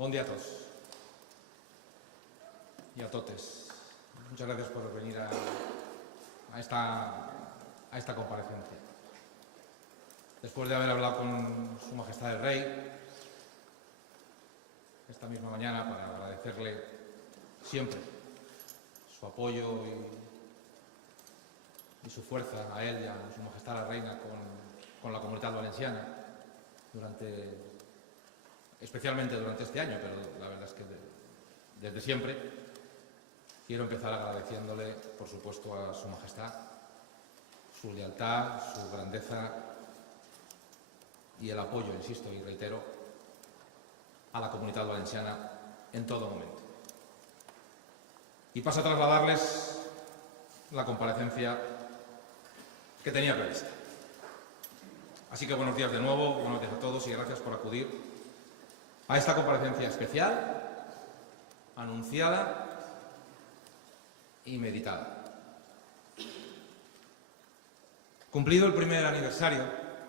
Bon día a todos y a totes. Muchas gracias por venir a esta comparecencia. Después de haber hablado con Su Majestad el Rey esta misma mañana para agradecerle siempre su apoyo y su fuerza a él y a Su Majestad la Reina con la Comunitat Valenciana, especialmente durante este año, pero la verdad es que desde siempre. Quiero empezar agradeciéndole, por supuesto, a Su Majestad su lealtad, su grandeza y el apoyo, insisto y reitero, a la Comunitat Valenciana en todo momento. Y paso a trasladarles la comparecencia que tenía prevista. Así que buenos días de nuevo, buenos días a todos y gracias por acudir a esta comparecencia especial, anunciada y meditada. Cumplido el primer aniversario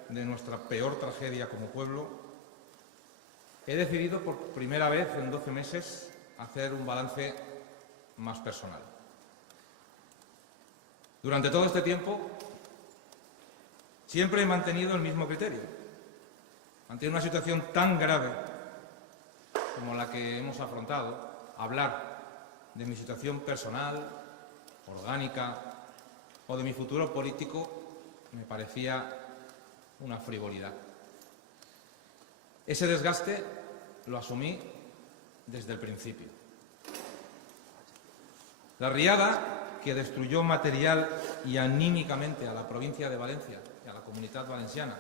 de nuestra peor tragedia como pueblo, he decidido por primera vez en 12 meses hacer un balance más personal. Durante todo este tiempo siempre he mantenido el mismo criterio. Ante una situación tan grave como la que hemos afrontado, hablar de mi situación personal, orgánica o de mi futuro político me parecía una frivolidad. Ese desgaste lo asumí desde el principio. La riada que destruyó material y anímicamente a la provincia de Valencia y a la Comunitat Valenciana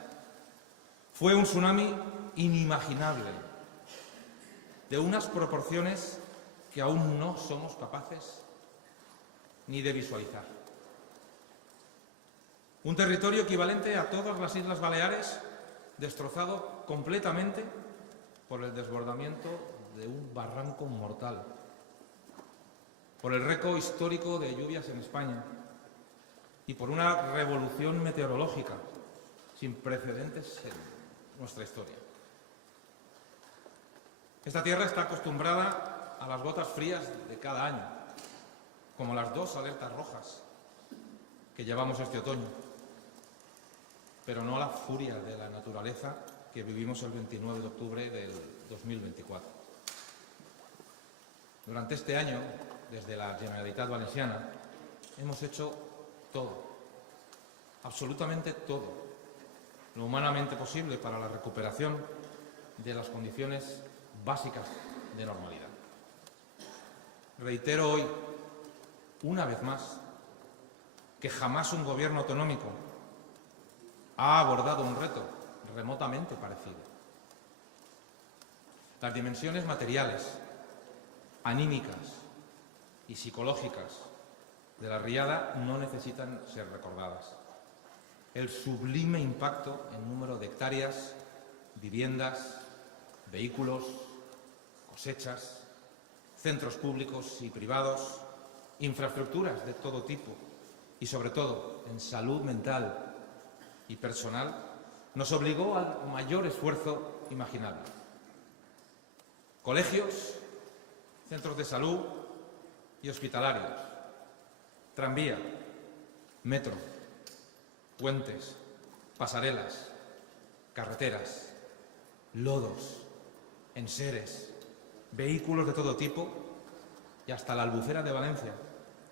fue un tsunami inimaginable, de unas proporciones que aún no somos capaces ni de visualizar. Un territorio equivalente a todas las Islas Baleares, destrozado completamente por el desbordamiento de un barranco mortal, por el récord histórico de lluvias en España y por una revolución meteorológica sin precedentes en nuestra historia. Esta tierra está acostumbrada a las gotas frías de cada año, como las 2 alertas rojas que llevamos este otoño, pero no a la furia de la naturaleza que vivimos el 29 de octubre del 2024. Durante este año, desde la Generalitat Valenciana, hemos hecho todo, absolutamente todo, lo humanamente posible para la recuperación de las condiciones básicas de normalidad. Reitero hoy, una vez más, que jamás un gobierno autonómico ha abordado un reto remotamente parecido. Las dimensiones materiales, anímicas y psicológicas de la riada no necesitan ser recordadas. El sublime impacto en número de hectáreas, viviendas, vehículos, cosechas, centros públicos y privados, infraestructuras de todo tipo y, sobre todo, en salud mental y personal, nos obligó al mayor esfuerzo imaginable. Colegios, centros de salud y hospitalarios, tranvía, metro, puentes, pasarelas, carreteras, lodos, enseres, vehículos de todo tipo y hasta la Albufera de Valencia,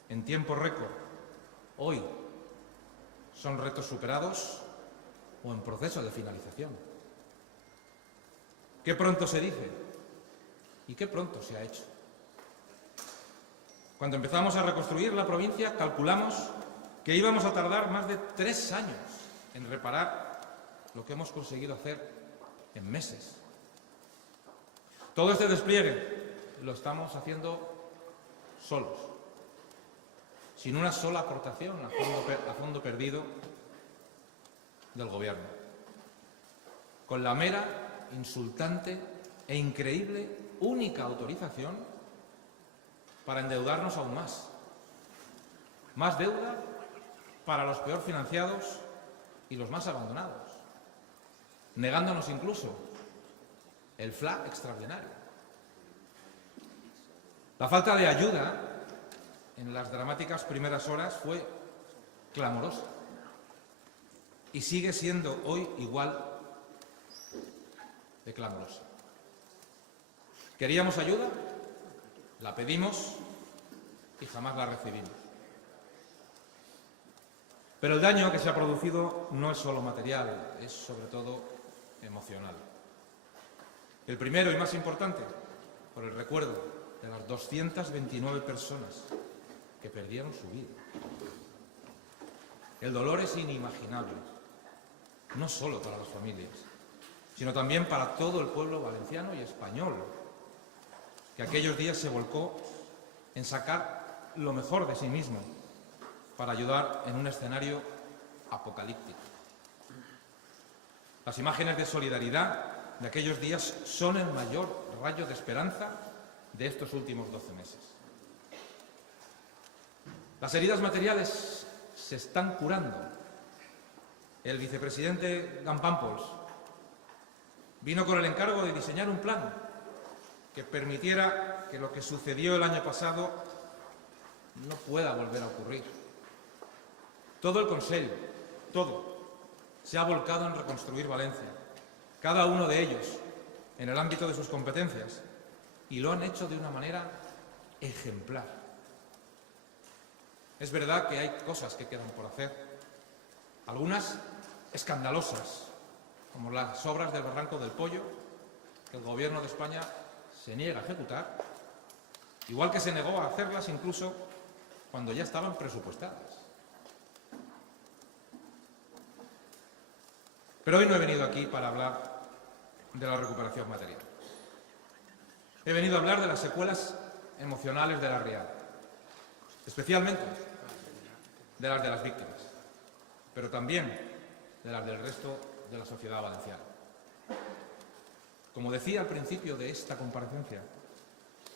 en tiempo récord, hoy son retos superados o en proceso de finalización. Qué pronto se dice y qué pronto se ha hecho. Cuando empezamos a reconstruir la provincia, calculamos que íbamos a tardar más de 3 años en reparar lo que hemos conseguido hacer en meses. Todo este despliegue lo estamos haciendo solos, sin una sola aportación a fondo perdido del Gobierno, con la mera, insultante e increíble única autorización para endeudarnos aún más. Más deuda para los peor financiados y los más abandonados, negándonos incluso el FLA extraordinario, La falta de ayuda en las dramáticas primeras horas fue clamorosa y sigue siendo hoy igual de clamorosa. ¿Queríamos ayuda? La pedimos y jamás la recibimos. Pero el daño que se ha producido no es solo material, es sobre todo emocional. El primero y más importante, por el recuerdo de las 229 personas que perdieron su vida. El dolor es inimaginable, no solo para las familias, sino también para todo el pueblo valenciano y español, que aquellos días se volcó en sacar lo mejor de sí mismo para ayudar en un escenario apocalíptico. Las imágenes de solidaridad de aquellos días son el mayor rayo de esperanza de estos últimos 12 meses. Las heridas materiales se están curando. El vicepresidente Campampols vino con el encargo de diseñar un plan que permitiera que lo que sucedió el año pasado no pueda volver a ocurrir. Todo el Consejo, todo, se ha volcado en reconstruir Valencia, cada uno de ellos en el ámbito de sus competencias, y lo han hecho de una manera ejemplar. Es verdad que hay cosas que quedan por hacer, algunas escandalosas, como las obras del Barranco del Pollo, que el Gobierno de España se niega a ejecutar, igual que se negó a hacerlas incluso cuando ya estaban presupuestadas. Pero hoy no he venido aquí para hablar de la recuperación material. He venido a hablar de las secuelas emocionales de la riada, especialmente de las de las víctimas, pero también de las del resto de la sociedad valenciana. Como decía al principio de esta comparecencia,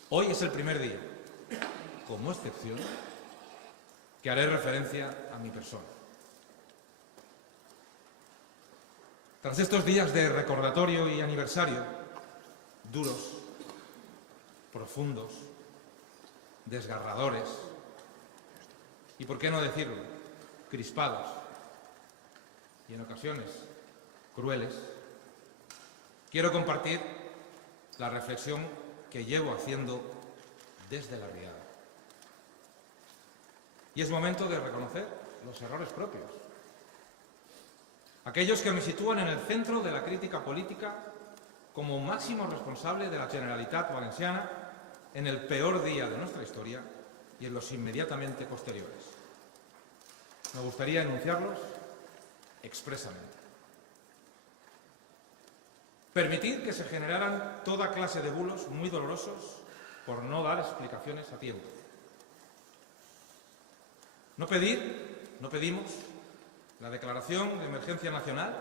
hoy es el primer día, como excepción, que haré referencia a mi persona. Tras estos días de recordatorio y aniversario, duros, profundos, desgarradores y, por qué no decirlo, crispados y en ocasiones crueles, quiero compartir la reflexión que llevo haciendo desde la riada. Y es momento de reconocer los errores propios, aquellos que me sitúan en el centro de la crítica política como máximo responsable de la Generalitat Valenciana en el peor día de nuestra historia y en los inmediatamente posteriores. Me gustaría enunciarlos expresamente. Permitir que se generaran toda clase de bulos muy dolorosos por no dar explicaciones a tiempo. No pedimos la declaración de emergencia nacional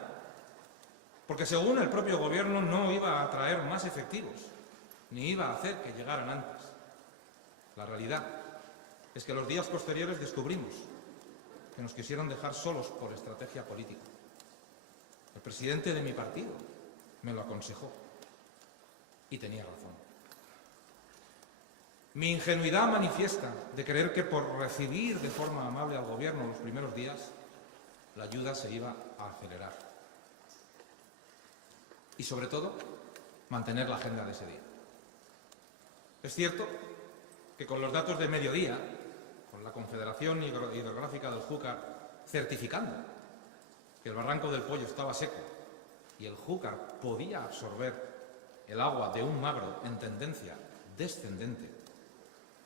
porque, según el propio Gobierno, no iba a traer más efectivos ni iba a hacer que llegaran antes. La realidad es que los días posteriores descubrimos que nos quisieron dejar solos por estrategia política. El presidente de mi partido me lo aconsejó y tenía razón. Mi ingenuidad manifiesta de creer que por recibir de forma amable al Gobierno los primeros días, la ayuda se iba a acelerar. Y, sobre todo, mantener la agenda de ese día. Es cierto que con los datos de mediodía, con la Confederación Hidrográfica del Júcar certificando que el Barranco del Pollo estaba seco y el Júcar podía absorber el agua de un Magro en tendencia descendente,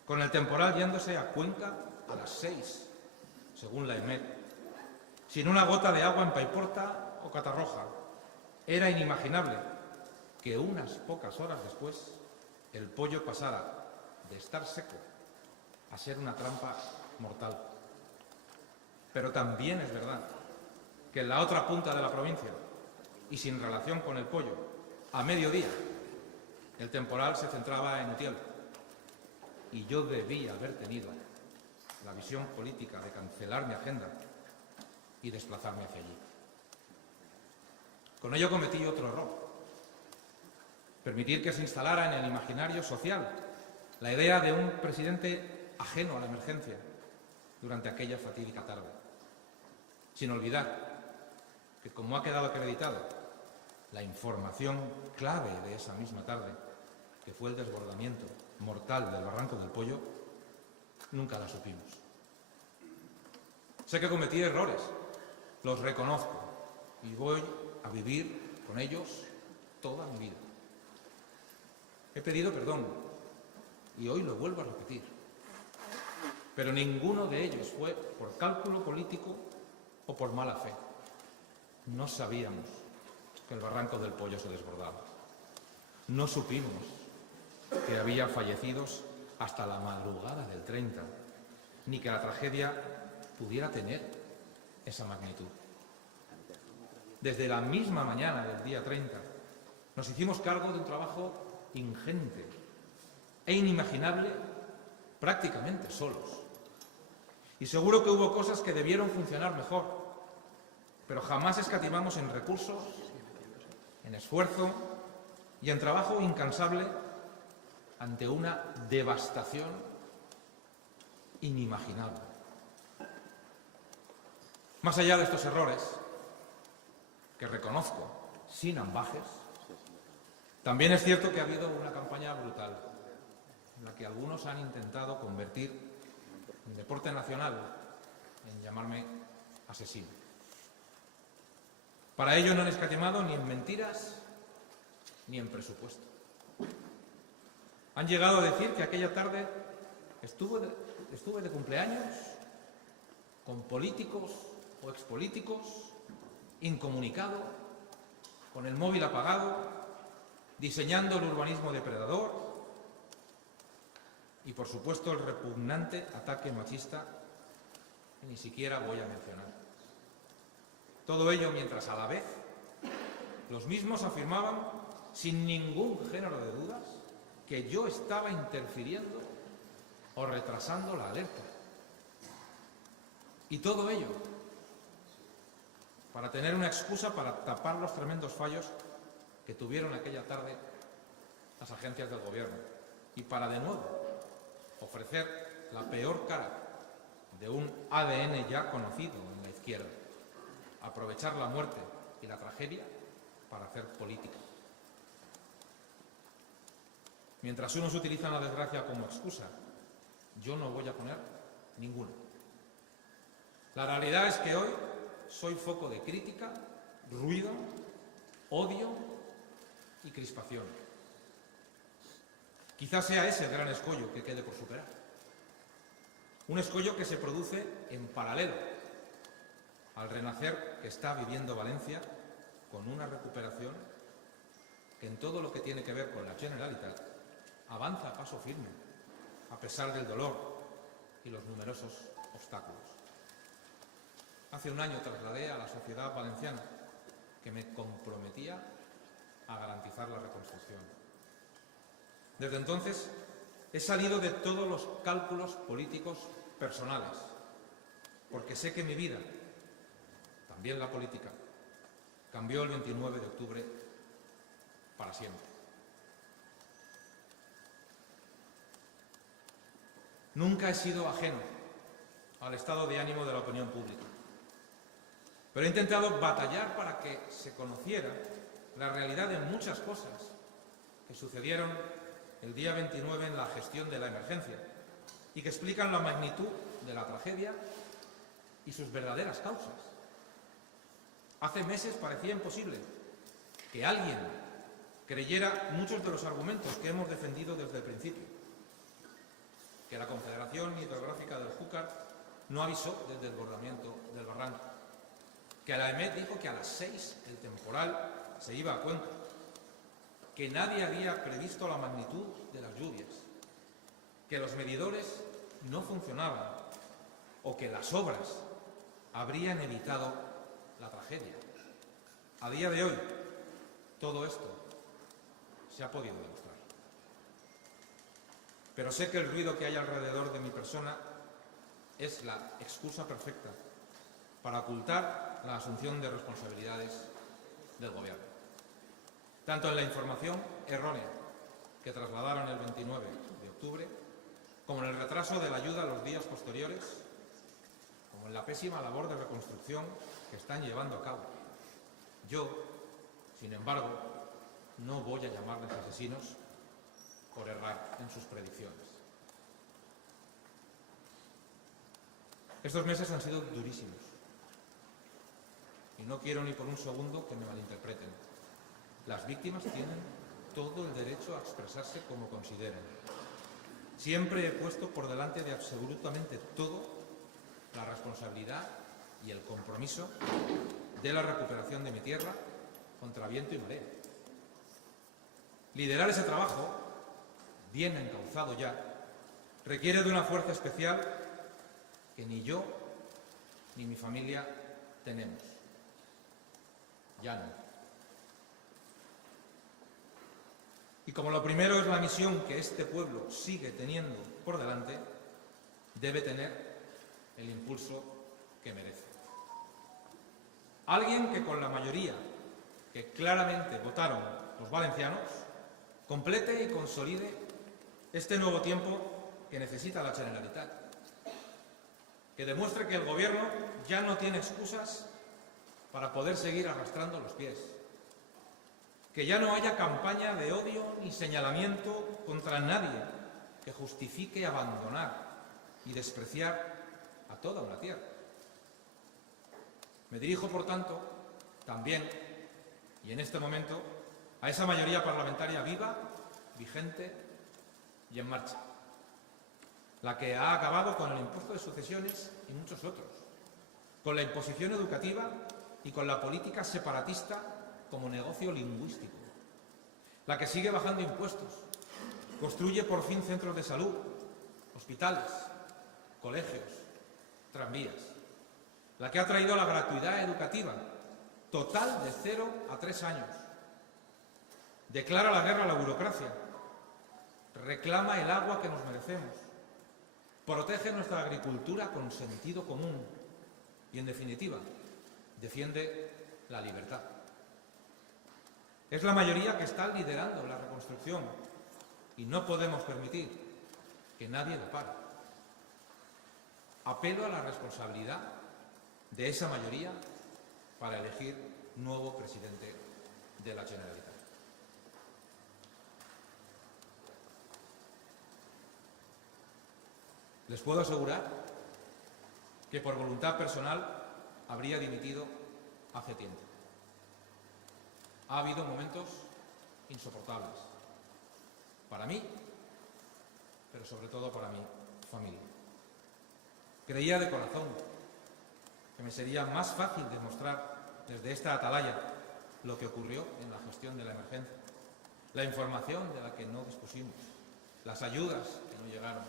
con el temporal yéndose a Cuenca a las 6, según la EMET, sin una gota de agua en Paiporta o Catarroja, era inimaginable que unas pocas horas después el Pollo pasara de estar seco a ser una trampa mortal. Pero también es verdad que en la otra punta de la provincia, y sin relación con el Pollo, a mediodía, el temporal se centraba en Utiel. Y yo debía haber tenido la visión política de cancelar mi agenda y desplazarme hacia allí. Con ello cometí otro error: permitir que se instalara en el imaginario social La idea de un presidente ajeno a la emergencia durante aquella fatídica tarde. Sin olvidar que, como ha quedado acreditado, la información clave de esa misma tarde, que fue el desbordamiento mortal del Barranco del Pollo, nunca la supimos. Sé que cometí errores, los reconozco y voy a vivir con ellos toda mi vida. He pedido perdón y hoy lo vuelvo a repetir, pero ninguno de ellos fue por cálculo político o por mala fe. No sabíamos que el Barranco del Pollo se desbordaba. No supimos que había fallecidos hasta la madrugada del 30, ni que la tragedia pudiera tener esa magnitud. Desde la misma mañana del día 30 nos hicimos cargo de un trabajo ingente e inimaginable prácticamente solos. Y seguro que hubo cosas que debieron funcionar mejor, pero jamás escatimamos en recursos, en esfuerzo y en trabajo incansable ante una devastación inimaginable. Más allá de estos errores, que reconozco sin ambajes, también es cierto que ha habido una campaña brutal en la que algunos han intentado convertir el deporte nacional en llamarme asesino. Para ello no han escatimado ni en mentiras ni en presupuesto. Han llegado a decir que aquella tarde estuve de cumpleaños con políticos o expolíticos, incomunicado, con el móvil apagado, diseñando el urbanismo depredador y, por supuesto, el repugnante ataque machista que ni siquiera voy a mencionar. Todo ello mientras, a la vez, los mismos afirmaban, sin ningún género de dudas, que yo estaba interfiriendo o retrasando la alerta. Y todo ello para tener una excusa para tapar los tremendos fallos que tuvieron aquella tarde las agencias del gobierno y para, de nuevo, ofrecer la peor cara de un ADN ya conocido en la izquierda, aprovechar la muerte y la tragedia para hacer política. Mientras unos utilizan la desgracia como excusa, yo no voy a poner ninguna. La realidad es que hoy soy foco de crítica, ruido, odio y crispación. Quizás sea ese el gran escollo que quede por superar. Un escollo que se produce en paralelo al renacer que está viviendo Valencia, con una recuperación que en todo lo que tiene que ver con la Generalitat avanza a paso firme, a pesar del dolor y los numerosos obstáculos. Hace un año trasladé a la sociedad valenciana que me comprometía a garantizar la reconstrucción. Desde entonces he salido de todos los cálculos políticos personales, porque sé que mi vida, también la política, cambió el 29 de octubre para siempre. Nunca he sido ajeno al estado de ánimo de la opinión pública, pero he intentado batallar para que se conociera la realidad de muchas cosas que sucedieron el día 29 en la gestión de la emergencia y que explican la magnitud de la tragedia y sus verdaderas causas. Hace meses parecía imposible que alguien creyera muchos de los argumentos que hemos defendido desde el principio. Que la Confederación Hidrográfica del Júcar no avisó del desbordamiento del barranco. Que la EMET dijo que a las 6 el temporal se iba a Cuenca. Que nadie había previsto la magnitud de las lluvias. Que los medidores no funcionaban o que las obras habrían evitado la tragedia. A día de hoy, todo esto se ha podido demostrar. Pero sé que el ruido que hay alrededor de mi persona es la excusa perfecta para ocultar la asunción de responsabilidades del Gobierno. Tanto en la información errónea que trasladaron el 29 de octubre, como en el retraso de la ayuda a los días posteriores, como en la pésima labor de reconstrucción que están llevando a cabo. Yo, sin embargo, no voy a llamarles asesinos por errar en sus predicciones. Estos meses han sido durísimos y no quiero ni por un segundo que me malinterpreten. Las víctimas tienen todo el derecho a expresarse como consideren. Siempre he puesto por delante de absolutamente todo la responsabilidad y el compromiso de la recuperación de mi tierra contra viento y marea. Liderar ese trabajo, bien encauzado ya, requiere de una fuerza especial que ni yo ni mi familia tenemos. Ya no. Y como lo primero es la misión que este pueblo sigue teniendo por delante, debe tener el impulso que merece. Alguien que con la mayoría que claramente votaron los valencianos, complete y consolide este nuevo tiempo que necesita la Generalitat. Que demuestre que el Gobierno ya no tiene excusas para poder seguir arrastrando los pies. Que ya no haya campaña de odio ni señalamiento contra nadie que justifique abandonar y despreciar a toda una tierra. Me dirijo, por tanto, también, y en este momento, a esa mayoría parlamentaria viva, vigente y en marcha, la que ha acabado con el impuesto de sucesiones y muchos otros, con la imposición educativa y con la política separatista como negocio lingüístico, la que sigue bajando impuestos, construye por fin centros de salud, hospitales, colegios, tranvías, la que ha traído la gratuidad educativa total de 0 a 3 años, declara la guerra a la burocracia, reclama el agua que nos merecemos, protege nuestra agricultura con sentido común y, en definitiva, defiende la libertad. Es la mayoría que está liderando la reconstrucción y no podemos permitir que nadie la pare. Apelo a la responsabilidad de esa mayoría para elegir nuevo presidente de la Generalitat. Les puedo asegurar que por voluntad personal habría dimitido hace tiempo. Ha habido momentos insoportables para mí, pero sobre todo para mi familia. Creía de corazón que me sería más fácil demostrar desde esta atalaya lo que ocurrió en la gestión de la emergencia, la información de la que no dispusimos, las ayudas que no llegaron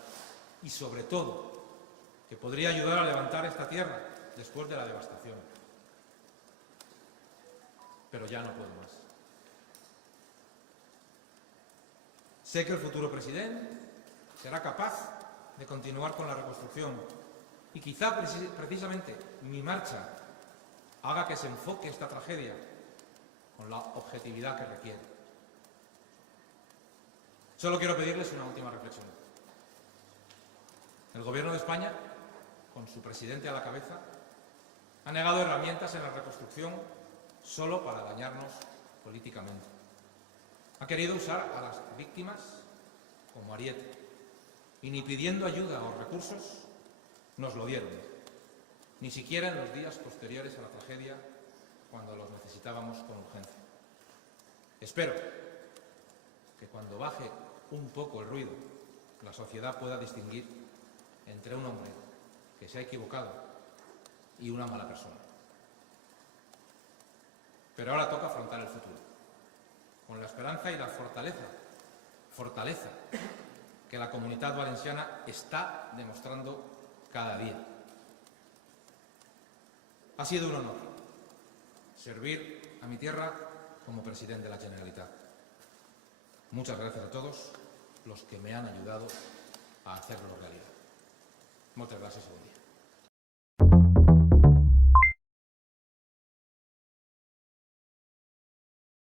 y, sobre todo, que podría ayudar a levantar esta tierra después de la devastación. Pero ya no puedo más. Sé que el futuro presidente será capaz de continuar con la reconstrucción y quizá precisamente mi marcha haga que se enfoque esta tragedia con la objetividad que requiere. Solo quiero pedirles una última reflexión. El Gobierno de España, con su presidente a la cabeza, ha negado herramientas en la reconstrucción solo para dañarnos políticamente. Ha querido usar a las víctimas como ariete y ni pidiendo ayuda o recursos nos lo dieron, ni siquiera en los días posteriores a la tragedia cuando los necesitábamos con urgencia. Espero que cuando baje un poco el ruido, la sociedad pueda distinguir entre un hombre que se ha equivocado y una mala persona. Pero ahora toca afrontar el futuro, con la esperanza y la fortaleza que la Comunitat Valenciana está demostrando cada día. Ha sido un honor servir a mi tierra como presidente de la Generalitat. Muchas gracias a todos los que me han ayudado a hacerlo realidad. Moltes gràcies, bon dia.